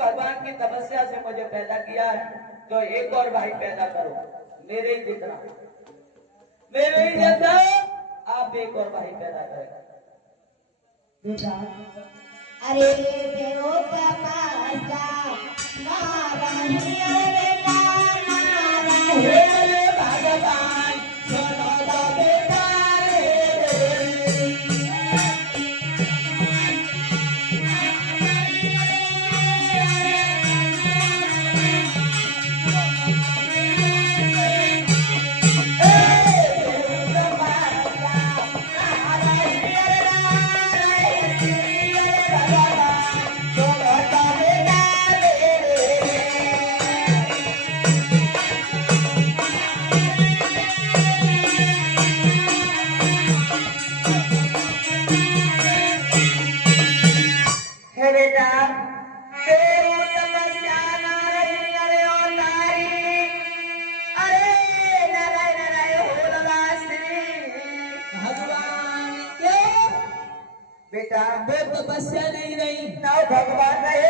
भगवान की तपस्या से मुझे पैदा किया है, तो एक और भाई पैदा करो मेरे ही जितना, मेरे ही जैसा आप एक और भाई पैदा करें। अरे देवो तपस्या नारायण भगवान सुनो बेटा बेटा वो तपस्या नहीं रही ना भगवान रहे,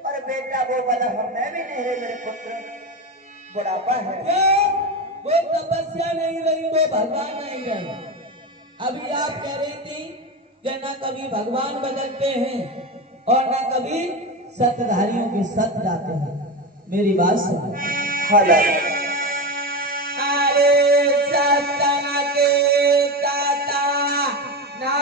और बेटा वो वाला मैं भी नहीं रहे, मेरे पुत्र बुढ़ापा है। वो तपस्या नहीं रही, वो भगवान नहीं रहे। अभी आप कह रही थी कि ना कभी भगवान बदलते हैं और ना कभी सतधारियों के सत जाते हैं। मेरी बात सुनो। अरे सतना के दाता ना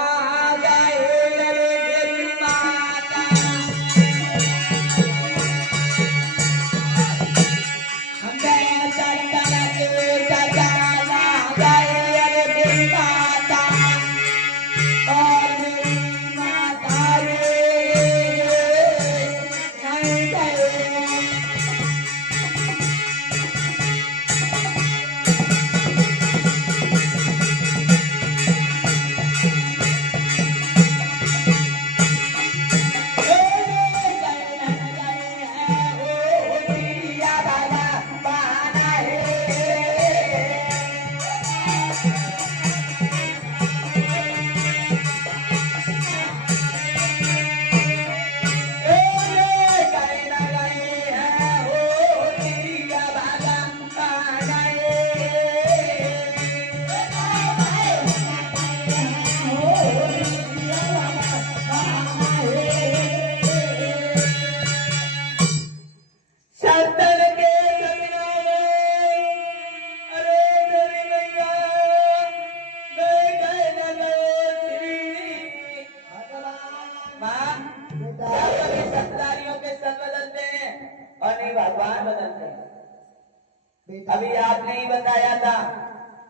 भगवान बदलते हैं। अभी आपने ही बताया था,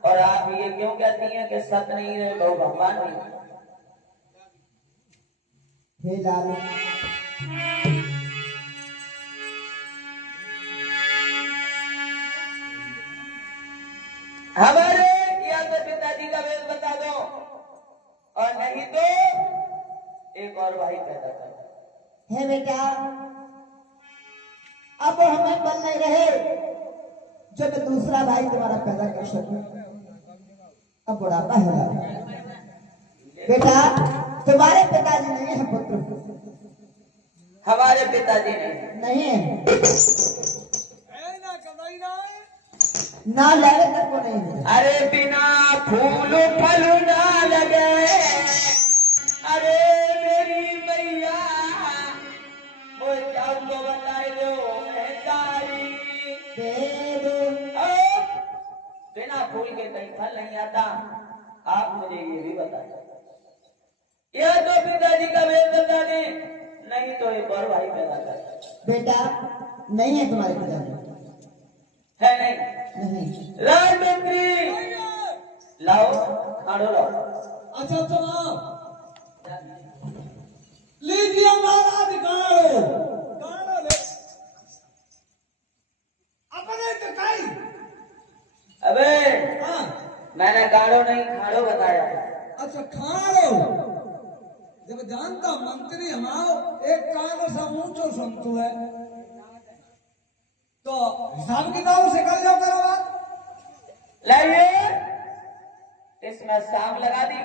और आप ये क्यों कहती हैं कि सत नहीं रहे बहु भगवान नहीं? हे लाल हमारे या तो पिताजी का वेद बता दो, और नहीं तो एक और भाई पैदा करो। हे बेटा, अब हमें बल नहीं रहे जो मैं दूसरा भाई तुम्हारा पैदा कर सकूं। अब बुढ़ापा है बेटा, तुम्हारे पिताजी नहीं है पुत्र। हमारे पिताजी नहीं है, ना लगे तक को नहीं है। अरे बिना फूल फल ना लगे, अरे मेरी मैया वो जाओ तो बताए दो बिना फूल के कहीं फल नहीं आता। आप मुझे ये भी बता दो, या तो पिताजी का वेद बता दे, नहीं तो एक और भाई पैदा कर। बेटा नहीं है तुम्हारे पिताजी, है नहीं? राजमंत्री लाओ, खाड़ो लाओ। अच्छा लीजिए महाराज, खाड़ो ले अपने चकाई। अबे हाँ, मैंने गाड़ो नहीं खाड़ो बताया। अच्छा खाड़ो, जब जानता मंत्री हमारो एक कान सा ऊंचो संतु है, तो हिसाब किताब से कर जाओ करो बात। लाइए, इसमें सांप लगा दी।